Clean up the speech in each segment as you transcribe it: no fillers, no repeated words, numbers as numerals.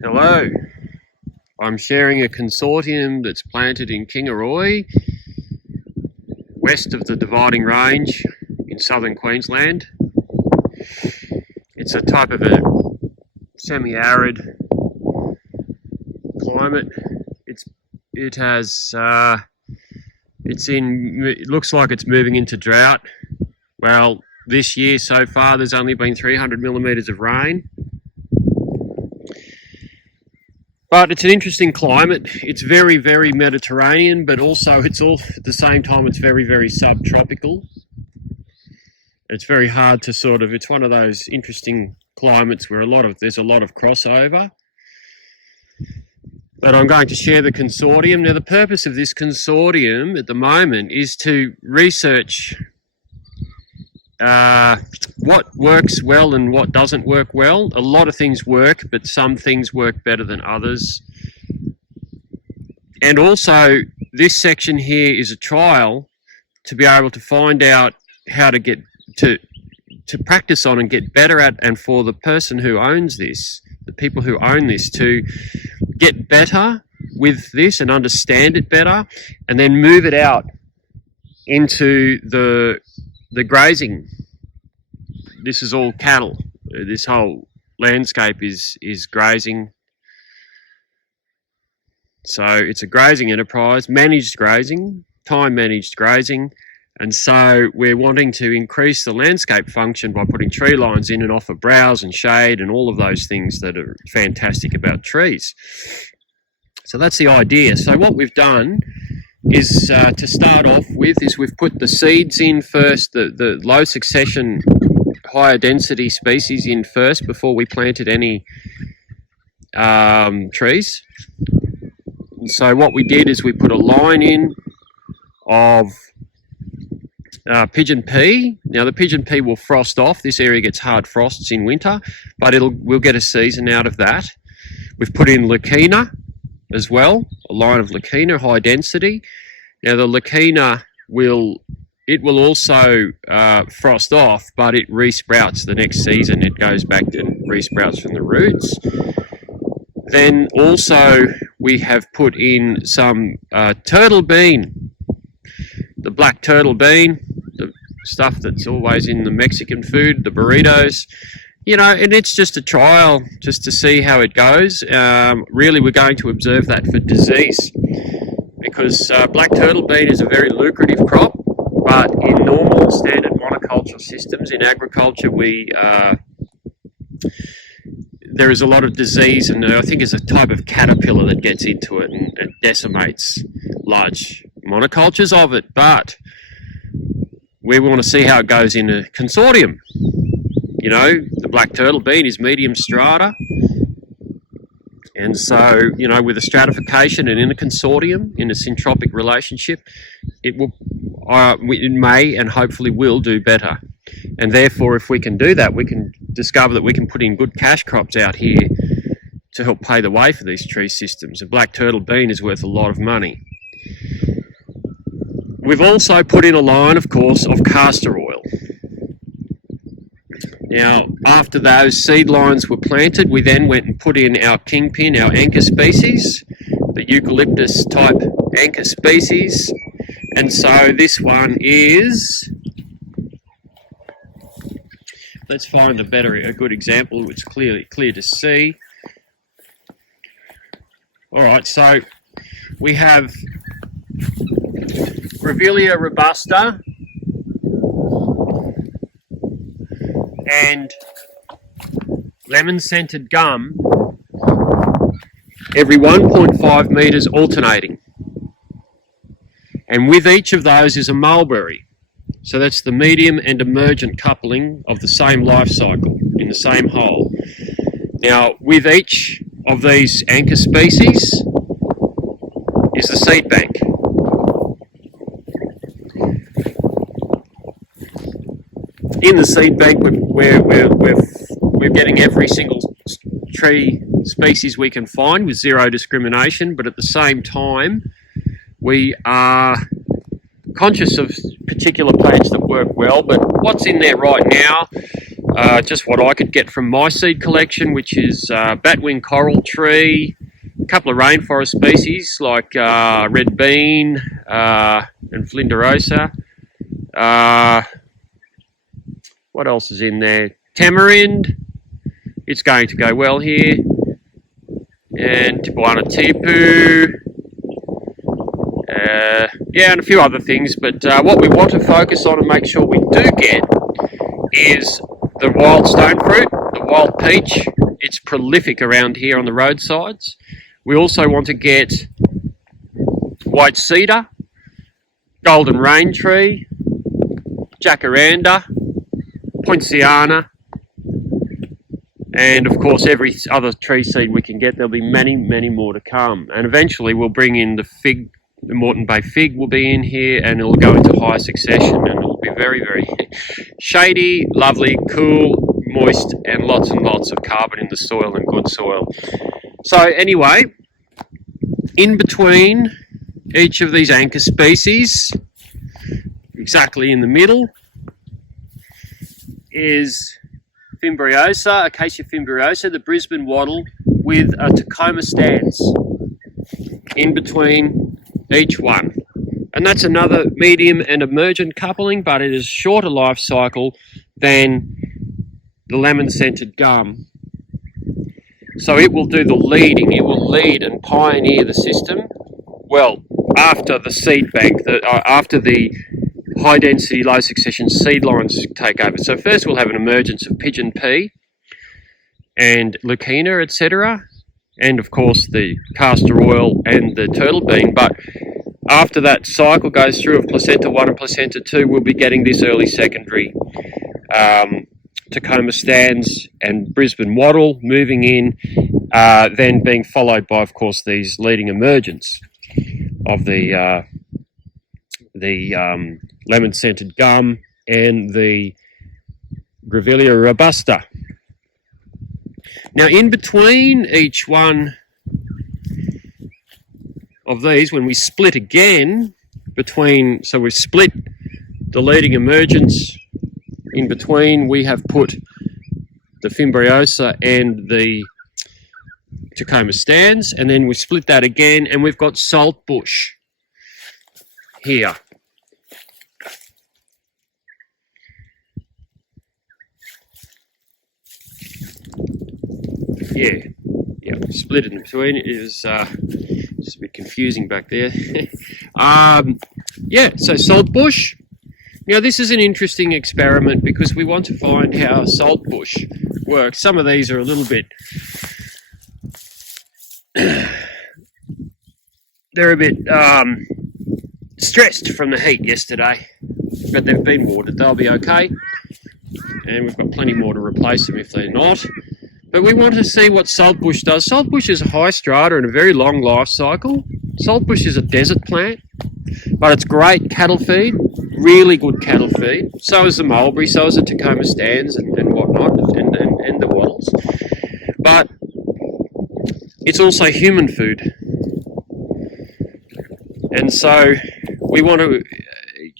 Hello, I'm sharing a consortium that's planted in Kingaroy, west of the Dividing Range in southern Queensland. It's a type of a semi-arid climate. It looks like it's moving into drought. Well, this year so far there's only been 300 millimetres of rain. But it's an interesting climate. It's very, very Mediterranean, but also at the same time it's very, very subtropical. It's very hard to it's one of those interesting climates where there's a lot of crossover. But I'm going to share the consortium. Now, the purpose of this consortium at the moment is to research what works well and what doesn't work well. A lot of things work, but some things work better than others. And also, this section here is a trial to be able to find out how to get to practice on and get better at, and for the person who owns this, the people who own this, to get better with this and understand it better, and then move it out into the grazing. This is all cattle. This whole landscape is grazing. So it's a grazing enterprise, managed grazing, time managed grazing. And so we're wanting to increase the landscape function by putting tree lines in and offer browse and shade and all of those things that are fantastic about trees. So that's the idea. So what we've done is to start off with is we've put the seeds in first, the low succession, higher density species in first before we planted any trees. And so what we did is we put a line in of pigeon pea. Now the pigeon pea will frost off. This area gets hard frosts in winter, but we'll get a season out of that. We've put in Leucaena as well, a line of Leucaena, high density. Now the Leucaena will also frost off, but it resprouts the next season. It goes back to resprouts from the roots. Then also we have put in some turtle bean, the black turtle bean, the stuff that's always in the Mexican food, the burritos. And it's just a trial just to see how it goes. Really, we're going to observe that for disease, because black turtle bean is a very lucrative crop, but in normal standard monoculture systems in agriculture, there is a lot of disease, and I think it's a type of caterpillar that gets into it and decimates large monocultures of it. But we want to see how it goes in a consortium. The black turtle bean is medium strata, and so with a stratification and in a consortium, in a syntropic relationship, it may and hopefully will do better. And therefore, if we can do that, we can discover that we can put in good cash crops out here to help pay the way for these tree systems. A black turtle bean is worth a lot of money. We've also put in a line, of course, of castor oil. Now, after those seed lines were planted, we then went and put in our kingpin, our anchor species, the eucalyptus type anchor species. And so this one is, let's find a good example which is clear to see. All right, so we have Grevillea robusta and lemon-scented gum every 1.5 metres alternating. And with each of those is a mulberry. So that's the medium and emergent coupling of the same life cycle in the same hole. Now, with each of these anchor species is the seed bank. In the seed bank, we're getting every single tree species we can find with zero discrimination, but at the same time, we are conscious of particular plants that work well. But what's in there right now just what I could get from my seed collection, which is batwing coral tree, a couple of rainforest species like red bean and flinderosa. What else is in there? Tamarind. It's going to go well here. And Tipuana tipu. Yeah, and a few other things. But what we want to focus on and make sure we do get is the wild stone fruit, the wild peach. It's prolific around here on the roadsides. We also want to get white cedar, golden rain tree, jacaranda, poinciana, and of course every other tree seed we can get. There'll be many, many more to come. And eventually we'll bring in the fig, the Moreton Bay fig will be in here, and it'll go into high succession, and it'll be very, very shady, lovely, cool, moist, and lots of carbon in the soil and good soil. So anyway, in between each of these anchor species, exactly in the middle, is fimbriosa, Acacia fimbriosa, the Brisbane wattle, with a Tecoma stance in between each one. And that's another medium and emergent coupling, but it is a shorter life cycle than the lemon-scented gum. So it will do the leading, it will lead and pioneer the system, well, after the seed bank, after the high density, low succession seed lines take over. So first we'll have an emergence of pigeon pea and leucaena, etc. And of course the castor oil and the turtle bean. But after that cycle goes through of placenta 1 and placenta 2, we'll be getting this early secondary Tecoma stans and Brisbane wattle moving in, then being followed by, of course, these leading emergence of the lemon-scented gum and the Grevillea robusta. Now, in between each one of these, when we split again between, so we split the leading emergence, in between we have put the fimbriosa and the Tecoma stans, and then we split that again, and we've got saltbush here. Yeah, split it in between. It is just a bit confusing back there. Yeah, so saltbush. Now this is an interesting experiment because we want to find how saltbush works. Some of these are a little bit, they're a bit stressed from the heat yesterday, but they've been watered. They'll be okay, and we've got plenty more to replace them if they're not. But we want to see what saltbush does. Saltbush is a high strata and a very long life cycle. Saltbush is a desert plant, but it's great cattle feed, really good cattle feed. So is the mulberry, so is the Tecoma stans and whatnot, and the wattles. But it's also human food. And so we want to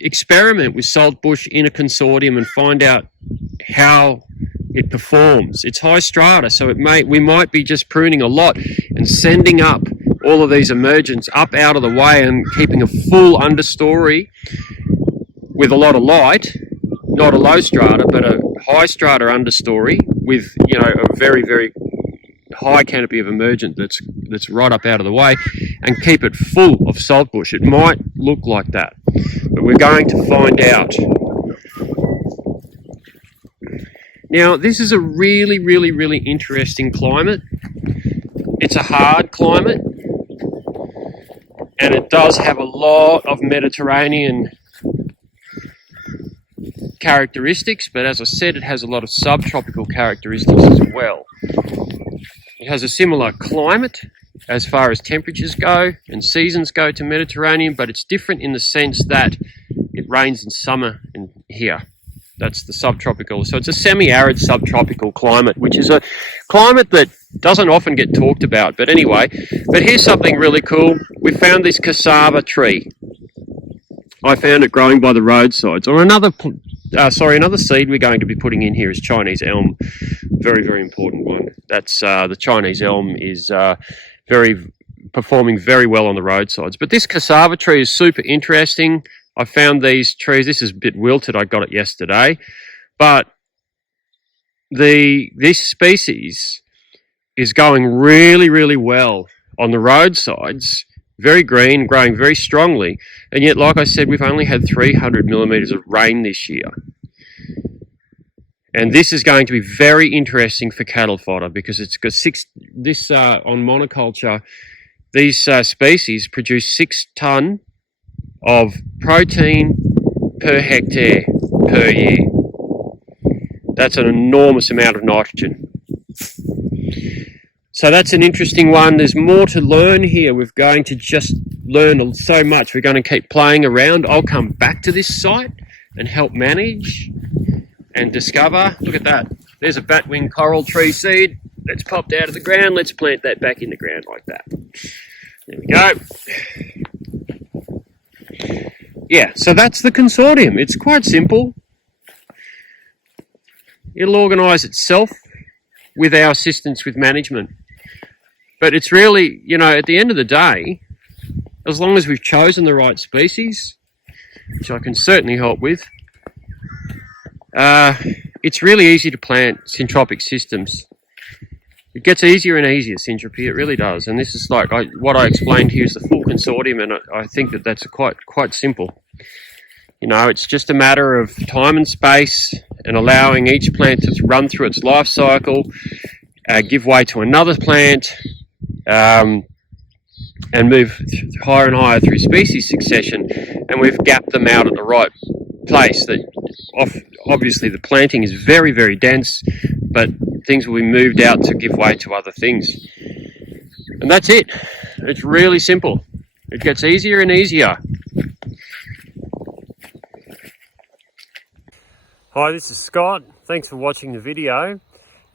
experiment with saltbush in a consortium and find out how it performs. It's high strata, so we might be just pruning a lot and sending up all of these emergents up out of the way and keeping a full understory with a lot of light, not a low strata, but a high strata understory with, you know, a very, very high canopy of emergent that's right up out of the way, and keep it full of saltbush. It might look like that, but we're going to find out. Now, this is a really, really, really interesting climate. It's a hard climate, and it does have a lot of Mediterranean characteristics, but as I said, it has a lot of subtropical characteristics as well. It has a similar climate as far as temperatures go and seasons go to Mediterranean, but it's different in the sense that it rains in summer in here. That's the subtropical. So it's a semi-arid subtropical climate, which is a climate that doesn't often get talked about. But anyway, but here's something really cool. We found this cassava tree. I found it growing by the roadsides, or another another seed we're going to be putting in here is Chinese elm. Very, very important one. That's the Chinese elm is performing very well on the roadsides. But this cassava tree is super interesting. I found these trees. This is a bit wilted. I got it yesterday, but this species is going really, really well on the roadsides. Very green, growing very strongly, and yet, like I said, we've only had 300 millimeters of rain this year. And this is going to be very interesting for cattle fodder because it's got on monoculture, these species produce 6 tonne of protein per hectare per year. That's an enormous amount of nitrogen. So that's an interesting one. There's more to learn here. We're going to just learn so much. We're going to keep playing around. I'll come back to this site and help manage and discover. Look at that. There's a batwing coral tree seed that's popped out of the ground. Let's plant that back in the ground like that. There we go. Yeah, so that's the consortium. It's quite simple. It'll organise itself with our assistance with management. But it's really, at the end of the day, as long as we've chosen the right species, which I can certainly help with, it's really easy to plant syntropic systems. It gets easier and easier, syntropy, it really does. And this is like what I explained here is the full consortium, and I think that's quite simple. It's just a matter of time and space and allowing each plant to run through its life cycle, give way to another plant, and move higher and higher through species succession, and we've gapped them out at the right place. That obviously the planting is very, very dense, but things will be moved out to give way to other things. And that's it. It's really simple. It gets easier and easier. Hi, this is Scott. Thanks for watching the video.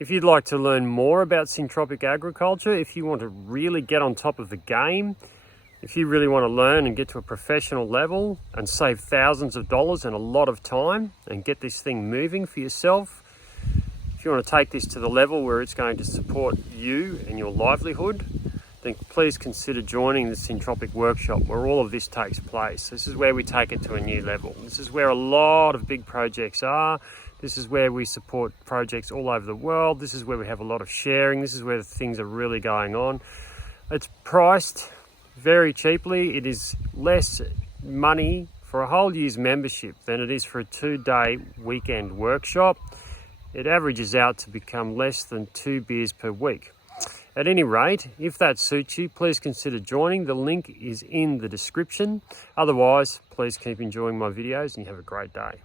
If you'd like to learn more about syntropic agriculture, if you want to really get on top of the game, if you really want to learn and get to a professional level and save thousands of dollars and a lot of time and get this thing moving for yourself, if you want to take this to the level where it's going to support you and your livelihood, then please consider joining the Syntropic Workshop where all of this takes place. This is where we take it to a new level. This is where a lot of big projects are. This is where we support projects all over the world. This is where we have a lot of sharing. This is where things are really going on. It's priced very cheaply. It is less money for a whole year's membership than it is for a 2-day weekend workshop. It averages out to become less than 2 beers per week. At any rate, if that suits you, please consider joining. The link is in the description. Otherwise, please keep enjoying my videos and you have a great day.